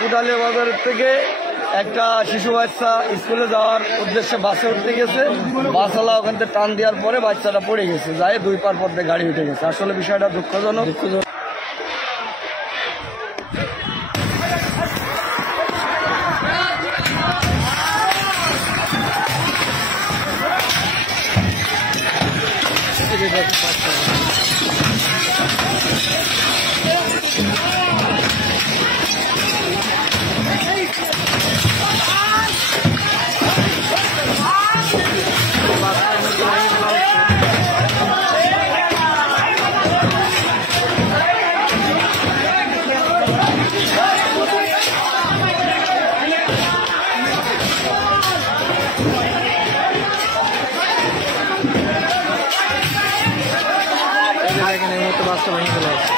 কোটালী বাজার থেকে একটা শিশু বাচ্চা স্কুলে যাওয়ার উদ্দেশ্যে বাসে উঠতে গেছে, বাসওয়ালা ওখান থেকে টান দেওয়ার পরে বাচ্চাটা পড়ে গেছে, যাই দুই পার পথে গাড়ি উঠে গেছে। আসলে বিষয়টা দুঃখজনক। এখানে এই মুহূর্তে বাসটা ভেঙে ফেলা হচ্ছে।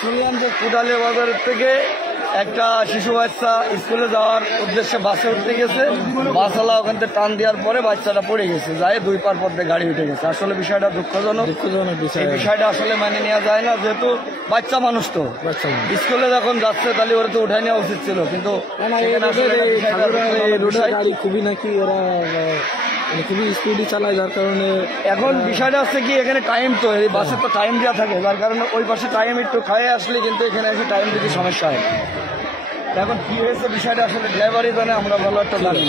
শুনলাম যে কোটালী বাজার থেকে একটা শিশু বাচ্চা স্কুলে যাওয়ার উদ্দেশ্যে বাসে উঠতে গেছে, বাসওয়ালা ওখান থেকে টান দেওয়ার পরে বাচ্চাটা পড়ে গেছে, যাই দুই পার পথে গাড়ি উঠে গেছে। আসলে বিষয়টা দুঃখজনক। এই বিষয়টা আসলে মানে নেওয়া যায় না, যেহেতু বাচ্চা মানুষ তো স্কুলে যখন যাচ্ছে তাহলে ওরা তো উঠাই নেওয়া উচিত ছিল, কিন্তু খুবই নাকি ওরা খুবই স্পিডি চালায়, যার কারণে এখন বিষয়টা হচ্ছে কি এখানে টাইম তো এই বাসের তো টাইম দেওয়া থাকে, যার কারণে ওই পাশে টাইম একটু খাইয়ে আসলে কিন্তু এখানে এসে টাইম দিতে সমস্যা হয়। এখন কি হয়েছে বিষয়টা আসলে ড্রাইভারই জানে, আমরা ভালো একটা জানি।